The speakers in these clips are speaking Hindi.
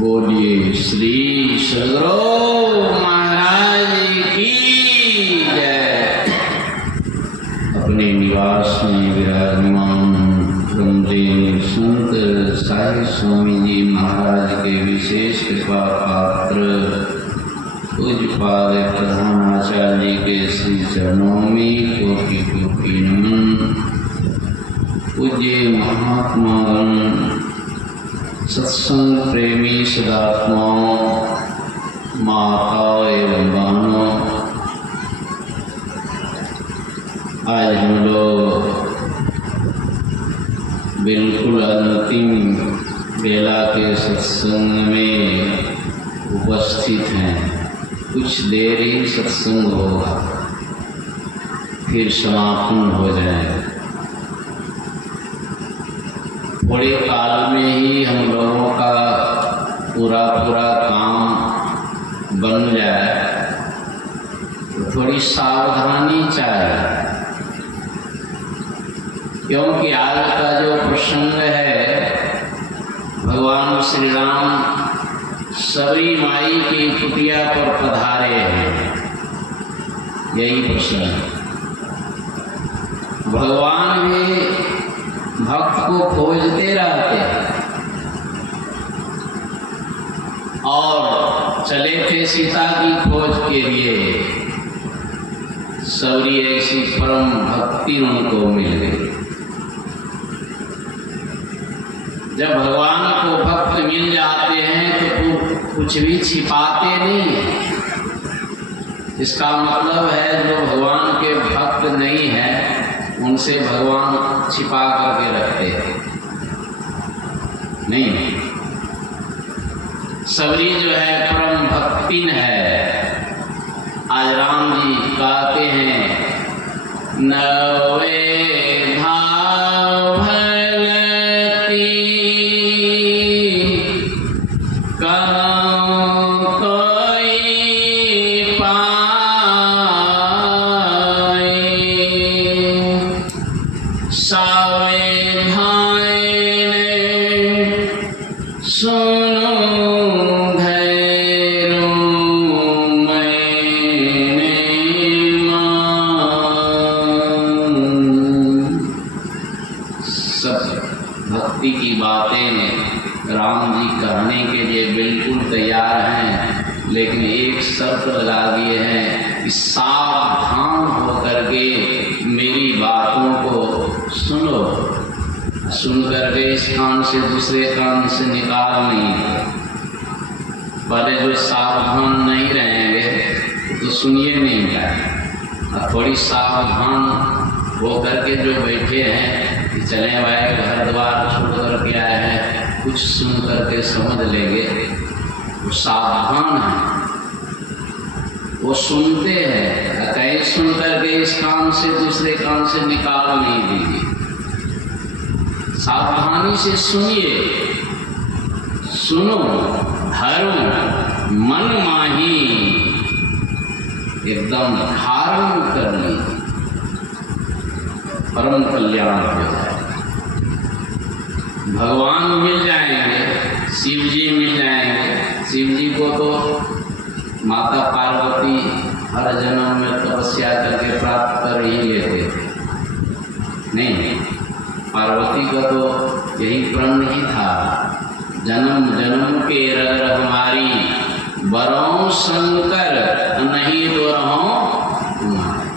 बोलिए श्री सदगुरु महाराज की जय। अपने निवास में विराजमान ब्रह्मदेव संत साई स्वामी जी महाराज के विशेष कृपा पात्र पूज्यपाद प्रधानाचार्य के श्री चरणों में कोटि कोटि नमन। पूज्य महात्मागण, सत्संग प्रेमी सदात्माओं, माताओं एवं बहनों, आज हम लोग बिल्कुल अंतिम बेला के सत्संग में उपस्थित हैं। कुछ देर ही सत्संग होगा, फिर समापन हो जाएगा। थोड़े काल में ही हम लोगों का पूरा काम बन जाए, तो थोड़ी सावधानी चाहिए, क्योंकि आज का जो प्रसंग है, भगवान श्री राम सबरी माई की कुटिया पर पधारे हैं। यही प्रसंग है। भगवान भी भक्त को खोजते रहते और चले थे सीता की खोज के लिए। सबरी ऐसी परम भक्ति उनको मिल गई। जब भगवान को भक्त मिल जाते हैं तो कुछ भी छिपाते नहीं है। इसका मतलब है जो भगवान के भक्त नहीं है उनसे भगवान छिपा करके रखते हैं नहीं। सबरी जो है परम भक्तिन है। आज राम जी कहते हैं, नवे भाव भगति कहूँ कोई भक्ति की बातें राम जी कहने के लिए बिल्कुल तैयार हैं, लेकिन एक शर्त लगा दिए हैं कि सावधान होकर के मेरी बातों को सुनो। सुन करके इस कान से दूसरे कान से निकाल नहीं। पहले जो सावधान नहीं रहेंगे तो सुनिए नहीं जाए। थोड़ी सावधान होकर के जो बैठे हैं कि चले भाई घर द्वार छोड़ कर के आए हैं, कुछ सुन करके समझ लेंगे, वो सावधान है। वो सुनते हैं, कहीं सुन करके इस कान से दूसरे कान से निकाल नहीं दीजिए। सावधानी से सुनिए, सुनो, धरो, मन माही एकदम धारण कर लीजिए, परम कल्याण हो जाए। भगवान मिल जाएंगे, शिव जी मिल जाएंगे। शिव जी को तो माता पार्वती हर जन्म में तपस्या करके प्राप्त कर ही लेते थे। नहीं, पार्वती का तो यही प्रण ही था, जन्म जन्म के रग रग हमारी, बरों शंकर नहीं तो रहो तुम्हारे।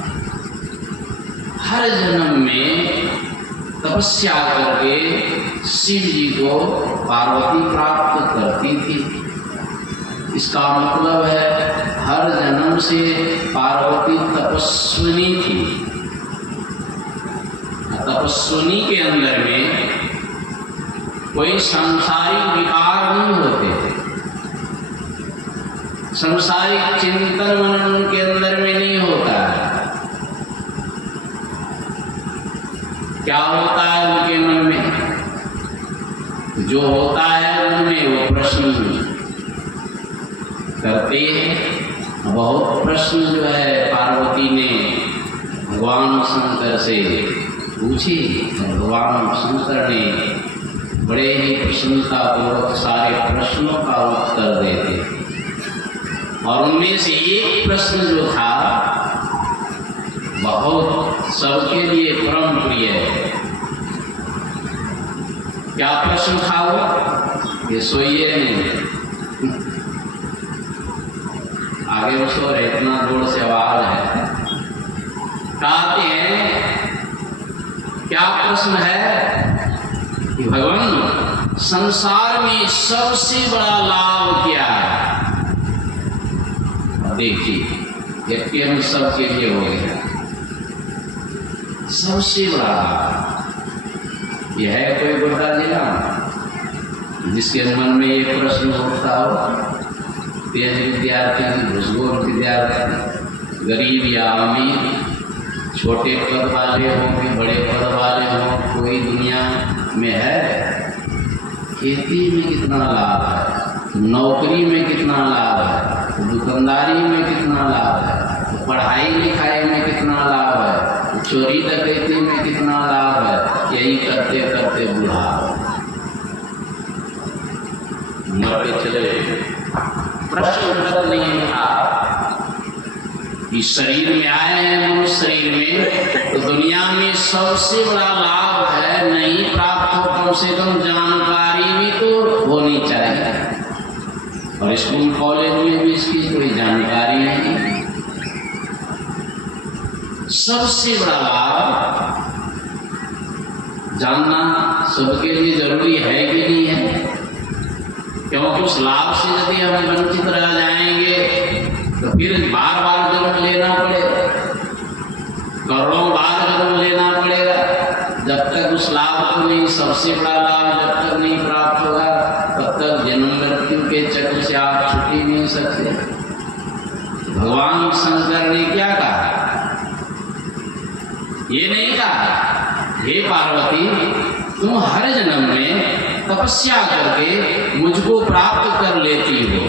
हर जन्म में तपस्या करके शिव जी को पार्वती प्राप्त करती थी। इसका मतलब है हर जन्म से पार्वती तपस्विनी थी। तपस्विनी के अंदर में कोई सांसारिक विकार नहीं होते, सांसारिक चिंतन मनन उनके अंदर में नहीं होता है। क्या होता है उनके मन में? जो होता है उनमें वो प्रश्न करते हैं। बहुत प्रश्न जो है पार्वती ने भगवान शंकर से पूछी, भगवान शंकर ने बड़े ही प्रसन्नतापूर्वक सारे प्रश्नों का उत्तर देते। और उनमें से एक प्रश्न जो था बहुत सबके लिए परम प्रिय है। क्या प्रश्न था वो? ये सोइए नहीं, आगे वो सो रहे, इतना जोर से आवाज है। कहते हैं क्या प्रश्न है कि भगवान संसार में सबसे बड़ा लाभ क्या है? देखिए यज्ञ में सबके लिए हो गया। सबसे बड़ा यह है कोई गोटा जिला जिसके मन में ये प्रश्न उठता हो? तेज विद्यार्थी, घुसखोर विद्यार्थी, गरीब या अमीर, छोटे पद वाले हो कि बड़े पद वाले हो, कोई दुनिया में है? खेती में कितना लाभ है, नौकरी में कितना लाभ है, दुकानदारी में कितना लाभ है, पढ़ाई लिखाई में कितना लाभ है, चोरी डकैती में कितना लाभ है। यही करते करते बुढ़ा मर के चले। प्रश्न उठत नहीं था इस शरीर में आए हैं, मनुष्य शरीर में, तो दुनिया में सबसे बड़ा लाभ है नहीं प्राप्त हो, कम से कम जानकारी भी तो होनी चाहिए। और स्कूल कॉलेज में भी इसकी कोई जानकारी नहीं। सबसे बड़ा लाभ जानना सबके लिए जरूरी है कि नहीं है? क्योंकि उस लाभ से यदि हम वंचित रह जाएंगे तो फिर बार बार जन्म लेना पड़ेगा, करोड़ों बार जन्म लेना पड़ेगा। जब तक उस लाभ को नहीं, सबसे बड़ा लाभ जब तक नहीं प्राप्त होगा तब तक जन्म मृत्यु के चक्र से आप छूट ही नहीं सकते। भगवान शंकर ने क्या कहा? ये नहीं कहा हे पार्वती तुम हर जन्म में तपस्या करके मुझको प्राप्त कर लेती हो।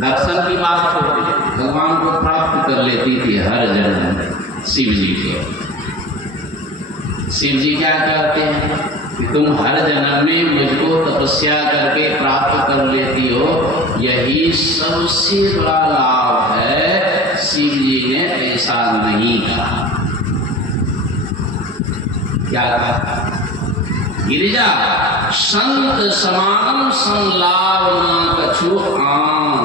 दर्शन की बात होती, भगवान को प्राप्त कर लेती थी हर जन्म में शिव जी को। शिव जी क्या कहते हैं कि तुम हर जन्म में मुझको तपस्या करके प्राप्त कर लेती हो, यही सबसे बड़ा लाभ है। शिव जी ने ऐसा नहीं कहा। क्या कहा? गिरिजा संत समागम संलाभ न कछु आम।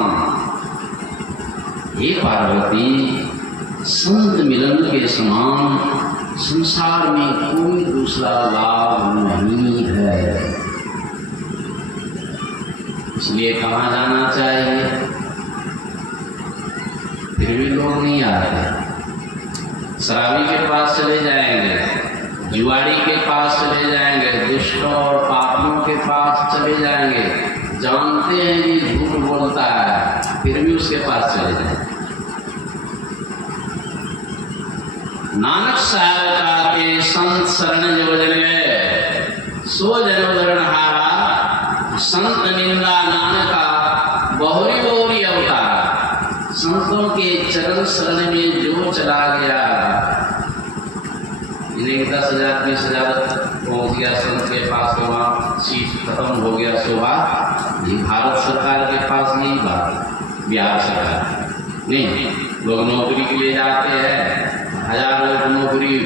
हे पार्वती संत मिलन के समान संसार में कोई दूसरा लाभ नहीं है। इसलिए कहाँ जाना चाहिए? फिर भी लोग नहीं आते। शराबी के पास चले जाएंगे, जुआरी के पास चले जाएंगे, दुष्टों और पापियों के पास चले जाएंगे, जानते हैं कि झूठ बोलता है, फिर भी उसके पास चले जाए। नानक साहब का के संत शरण जो जन गए सो जन उदरण हारा, संत निंदा नानका बहुरी बहुरी अवतार। संतों के चरण शरण में जो चला गया, इन्हें 10,000 20,000 पहुंच गया संत के पास, तो वहाँ सीट खत्म हो गया। शोभा ये भारत सरकार के पास नहीं, बात बिहार सरकार नहीं। लोग नौकरी के लिए जाते हैं, 1000 लोग नौकरी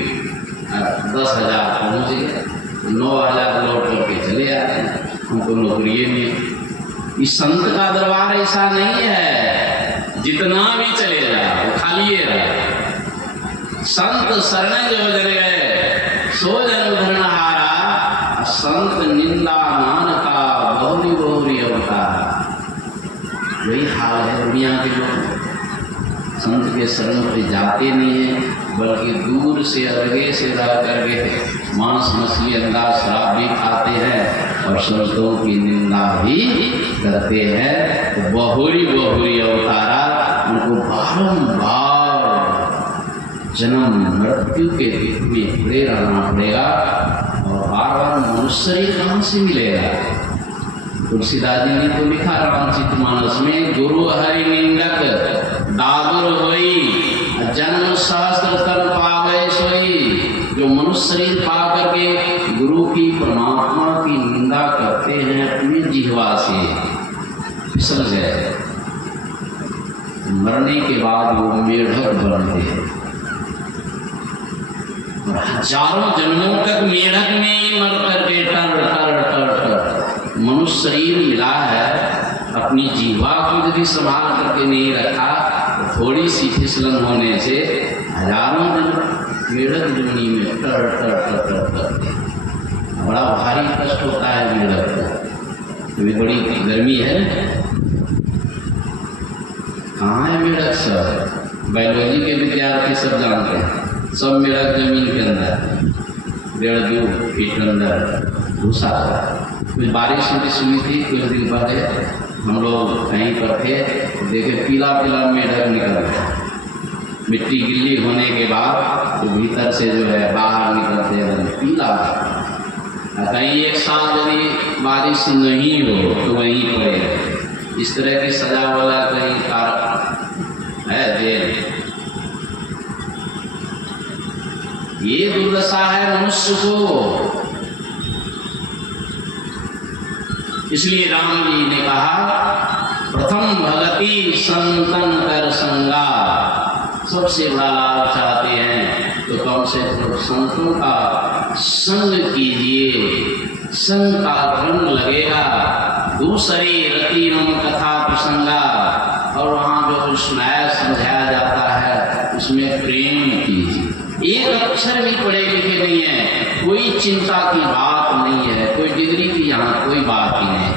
10,000 पहुँच गए, 9,000 लौट करके चले आते हैं, उनको नौकरी नहीं। इस संत का दरबार ऐसा नहीं है, जितना भी चले जाए वो खाली रहे। संत शरण जो जन गए सो जन उदरण हारा, संत निंदा नानका बहुरी बहुरी अवतार। वही हाल है दुनिया के लोग, संत के शरण पे जाते नहीं है, बल्कि दूर से अलगे से रह करके मांस मछली अंडा शराब भी खाते हैं और संतों की निंदा भी करते हैं। तो बहुरी बहुरी अवतारा, उनको बारंबार जन्म मृत्यु के दुख में पड़े रहना पड़ेगा और बार बार मनुष्य शरीर कहाँ से मिलेगा। तुलसीदास जी ने तो लिखा रामचरितमानस में, गुरु हरि निंदक दादुर होई, जन्म सहस्त्र तन पावे सोई। जो मनुष्य शरीर पा करके गुरु की परमात्मा की निंदा करते हैं अपनी जिह्वा से, फिसल गए, मरने के बाद वो मेढक बनते हैं। हजारों जन्मों तक मेढक में ही मर करके टर टर टर टर मनुष्य शरीर मिला है। अपनी जीवा को यदि संभाल करके नहीं रखा तो थोड़ी सी फिसलन होने से हजारों जन्म मेढक जमीनी में टर टर टर टर टर। बड़ा भारी कष्ट होता है मेढक को, अभी बड़ी गर्मी है। कहाँ है मेढक? सब बायोलॉजी के विद्यार्थी सब जानते हैं, सब मेढक जमीन के अंदर 1.5-2 फीट अंदर घुसा था। कुछ बारिश होती सुनी थी कुछ दिन पहले, हम लोग कहीं पर थे, देखे पीला पीला मेढक निकल गया। मिट्टी गिल्ली होने के बाद तो भीतर से जो है बाहर निकलते हैं पीला। कहीं एक साल यदि बारिश नहीं हो तो वहीं पड़े। इस तरह की सजा वाला कहीं कार है जेल। ये दुर्दशा है मनुष्य को। इसलिए राम जी ने कहा, प्रथम भगति संतन कर संगा। सबसे बड़ा लाभ चाहते हैं तो कम से कम संतों का संग कीजिए, संग का रंग लगेगा। दूसरी रति नम कथा प्रसंगा, और वहाँ जो सुनाया समझाया जाता है उसमें प्रेम कीजिए। एक अक्षर भी पढ़े लिखे नहीं है, कोई चिंता की बात नहीं है, कोई डिग्री की यहाँ कोई बात ही नहीं।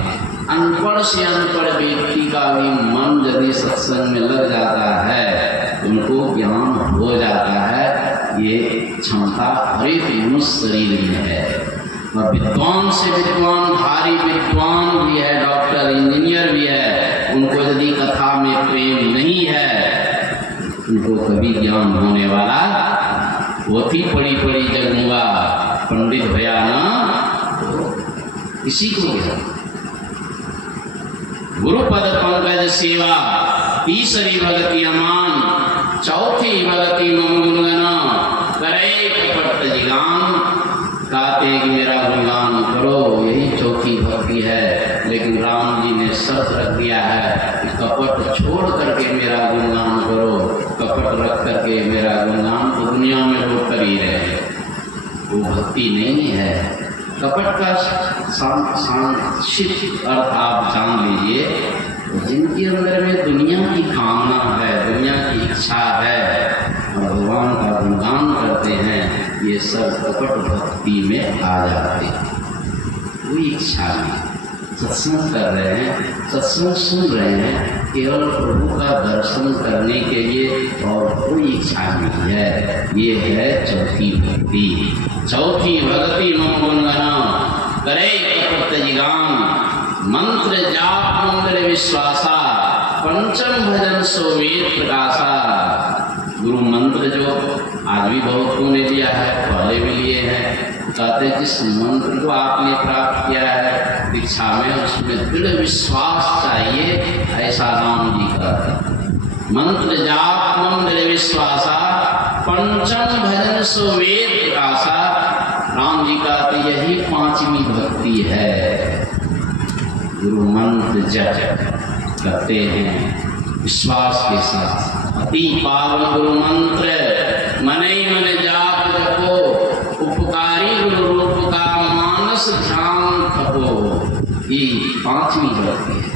अनपढ़ से अनपढ़ व्यक्ति का भी मन यदि सत्संग में लग जाता है, उनको ज्ञान हो जाता है। ये क्षमता हर एक मनुष्य शरीर में है। और विद्वान से विद्वान, भारी विद्वान भी है, डॉक्टर इंजीनियर भी है, उनको यदि कथा में प्रेम नहीं है, उनको कभी ज्ञान होने वाला होती पड़ी पड़ी जगमुआ पंडित भया ना इसी को गया। गुरुपद पंकज सेवा, तीसरी भगति अमान, चौथी भगति मम गुणगना, करे कपट जिगान। कहते कि मेरा गुणगान करो, यही चौथी भक्ति है। लेकिन राम जी ने शर्त रख दिया है कि कपट छोड़ करके मेरा गुणगान करो। कपट रख करके मेरा गुणगान तो दुनिया में लोग कर ही रहे हैं, वो भक्ति नहीं है। कपट का संक्षिप्त अर्थ आप जान लीजिए, जिनके अंदर में दुनिया की कामना है, दुनिया की इच्छा है और भगवान का गुणगान करते हैं, ये सब कपट भक्ति में आ जाते हैं। कोई इच्छा नहीं, सत्संग कर रहे हैं, सत्संग सुन रहे हैं केवल प्रभु का दर्शन करने के लिए, और कोई इच्छा नहीं है। ये है चौथी भक्ति। चौथी भक्ति मम गुणगना, करे कपट जिगान, मंत्र जाप मंत्र विश्वासा। पंचम भजन सो वेद प्रकाशा। गुरु मंत्र जो आज भी बहुतों ने लिया है, पहले भी लिए हैं। कहते जिस मंत्र को आपने प्राप्त किया है दीक्षा में, उसमें दृढ़ विश्वास चाहिए, ऐसा राम जी का मंत्र जाप मम दृढ़ विश्वासा पंचम भजन सो वेद प्रकाशा। राम जी का तो यही पांचवी भक्ति है। गुरु मंत्र जप करते हैं विश्वास के साथ। अति पावन गुरु मंत्र मनै मन जाप जपो, उपकारी गुरु रूप का मानस ध्यान थपो। ये पांचवी भक्ति है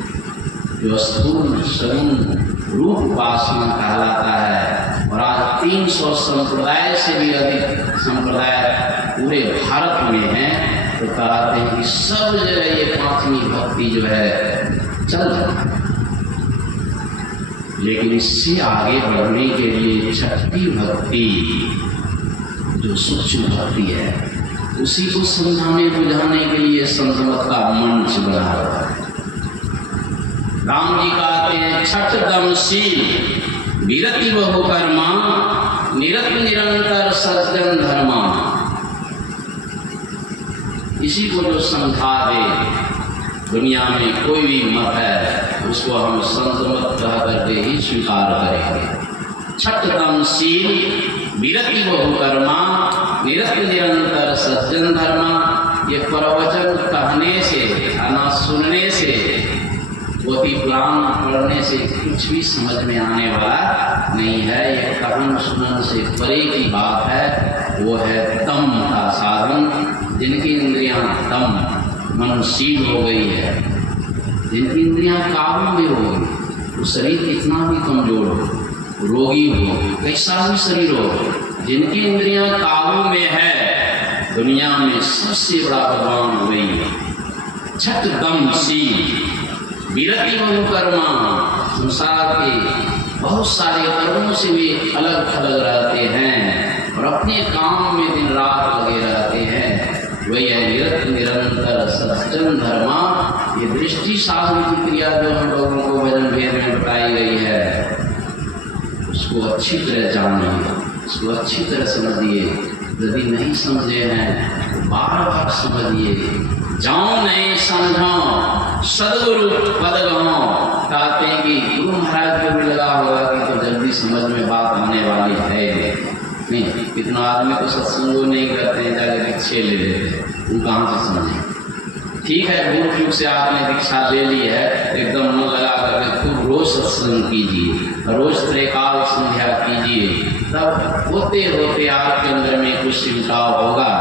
जो स्थूल सगुण रूप उपासना कहलाता है। और आज 300 संप्रदाय से भी अधिक संप्रदाय पूरे भारत में हैं, तो कहते हैं कि सब जगह ये पांचवी भक्ति जो है चल रहा है। लेकिन इससे आगे बढ़ने के लिए छठी भक्ति जो सूक्ष्म भक्ति है, उसी को समझाने बुझाने के लिए संतमत का मंच बना हुआ है। राम जी कहते हैं छठ दमशील विरति बहु कर्मा, निरत निरंतर सज्जन धर्मा। इसी को जो समझा दे, दुनिया में कोई भी मत है उसको हम संत मत कह करके ही स्वीकार करेंगे। छठ दमशील विरति बहु कर्मा, निरत निरंतर सज्जन धर्मा। ये प्रवचन कहने से ना सुनने से, पोथी पुराण पढ़ने से कुछ भी समझ में आने वाला नहीं है। ये कहन सुनन से परे की बात है। वो है दम का साधन। जिनकी इंद्रियां दम मनशील हो गई है, जिनकी इंद्रियां काबू में हो गई, वो शरीर कितना भी कमजोर हो, रोगी हो, कैसा भी शरीर हो, जिनकी इंद्रियां काबू में है, दुनिया में सबसे बड़ा भगवान वही है। छठ दमशील विरति बहु कर्मा। संसार के बहुत सारे कर्मों से भी अलग थलग रहते हैं और अपने काम में दिन रात लगे रहते हैं। वही है निरत निरंतर सज्जन धर्मा। ये दृष्टि साधन की क्रिया जो हम लोगों को भजन भेद में बताई गई है, उसको अच्छी तरह जानिए, उसको अच्छी तरह समझिए। यदि नहीं समझे हैं तो बार बार समझिए। जाओ नहीं समझो सदगुरु पद गहो। कहते हैं कि गुरु महाराज को भी लगा होगा कि तो जल्दी समझ में बात आने वाली है नहीं। कितना आदमी तो सत्संग नहीं करते हैं, जाके दीक्षा ले लेते हैं, वो कहाँ से समझे। ठीक है, गुरु युग से आपने दीक्षा ले ली है, एकदम मन लगा करके खूब रोज सत्संग कीजिए, रोज त्रैकाल संध्या कीजिए, तब होते होते आपके अंदर में कुछ सिमटाव होगा,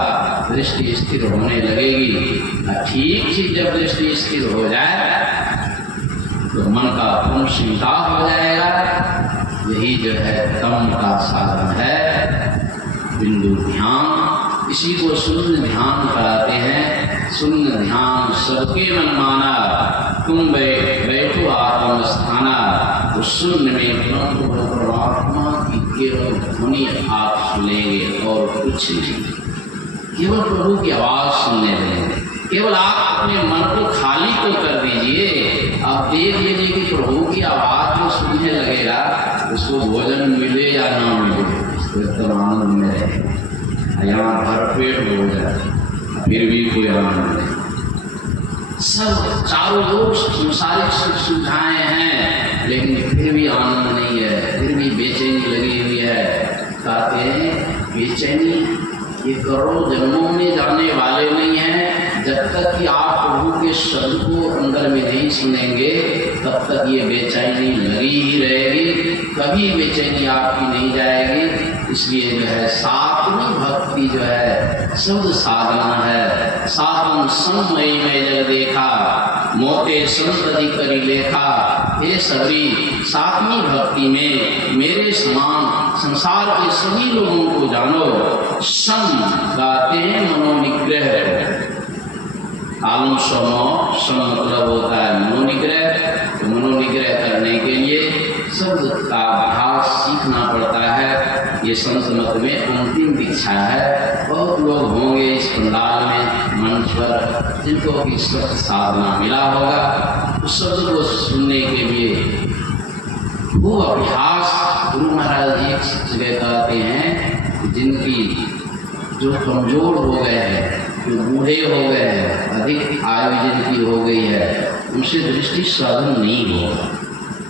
दृष्टि स्थिर होने लगेगी। ठीक चीज जब दृष्टि स्थिर हो जाए तो मन का पूर्ण सिमटाव हो जाएगा। यही जो है दम का साधन है, बिंदु ध्यान। इसी को शून्य ध्यान कराते हैं। शून्य ध्यान सबके मन माना, तुम बैठो आत्म स्थाना। उस शून्य में परमात्मा की केवल ध्वनि आप सुनेंगे और कुछ नहीं। केवल प्रभु की आवाज सुनने देंगे। केवल आप अपने मन को खाली तो कर दीजिए। आप देख लीजिए कि प्रभु की आवाज जो सुनने लगेगा, उसको भोजन मिले या ना मिले, उसको एकदम आनंद में रहेगा। यहाँ भरपेट भोजन, फिर भी कोई आनंद नहीं। सब चारों लोग संसारिक सुख सुविधाएं हैं, लेकिन फिर भी आनंद नहीं है, फिर भी बेचैनी लगी हुई है। कहते हैं बेचैनी ये करोड़ों जन्मों में जाने वाले नहीं हैं। जब तक कि आप प्रभु के शब्द को अंदर में नहीं सुनेंगे, तब तक ये बेचैनी लगी ही रहेगी, कभी बेचैनी आपकी नहीं जाएगी। इसलिए जो है सातवीं भक्ति जो है शब्द साधना है। साधन सममय में जग देखा, मोते संत करी लेखा। हे सबरी, सातवीं भक्ति में मेरे समान संसार के सभी लोगों को जानो। सम गाते हैं मनोनिग्रह। आलम समो, सम मतलब होता है मनोनिग्रह। तो मनोनिग्रह करने के लिए शब्द का अभ्यास सीखना पड़ता है। ये संत मत में अंतिम दीक्षा है। बहुत लोग होंगे इस पंडाल में, मंच पर, जिनको कि शब्द साधना मिला होगा। उस शब्द को सुनने के लिए खूब अभ्यास। गुरु महाराज एक जगह कहते हैं जिनकी जो कमज़ोर हो गए हैं, जो बूढ़े हो गए हैं, अधिक आयु जिनकी हो गई है, उनसे दृष्टि साधन नहीं होगा।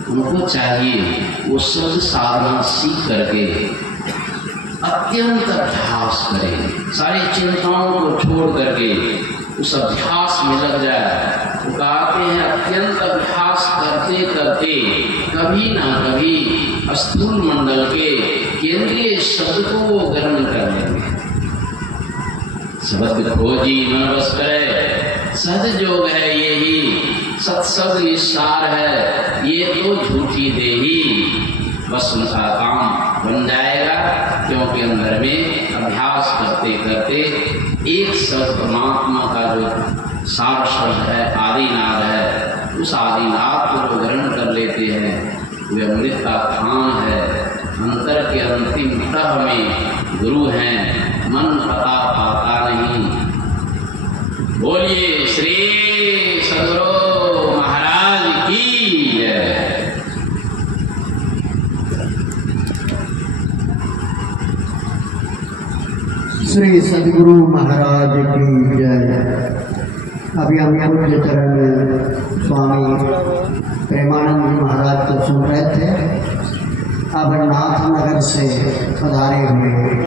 उनको चाहिए वो सब साधना सीख करके अत्यंत अभ्यास करें, सारी चिंताओं को छोड़ करके उस अभ्यास में लग जाए। वो कहते हैं अत्यंत अभ्यास करते करते कभी ना कभी स्थूल मंडल के केंद्रीय शब्द को वो ग्रहण कर लेंगे। शब्द खोजी मन बस करे, सद जोग है यही, सत्संग निस्सार है ये तो झूठी देही। बस उनका काम बन जाएगा, क्योंकि अंदर में अभ्यास करते करते एक शब्द परमात्मा का जो सार शब्द है, आदिनाद है, उस आदिनाद को जो ग्रहण कर लेते हैं वे अमृत का खान है। अंतर के अंतिम तह में गुरु हैं, मन पता पाता नहीं। बोलिए श्री सद्गुरु महाराज की जय। श्री सद्गुरु महाराज की जय। अभी हम पूज्य चरण स्वामी प्रेमानंद जी महाराज को सुन रहे थे। अब नाथ नगर से पधारे हुए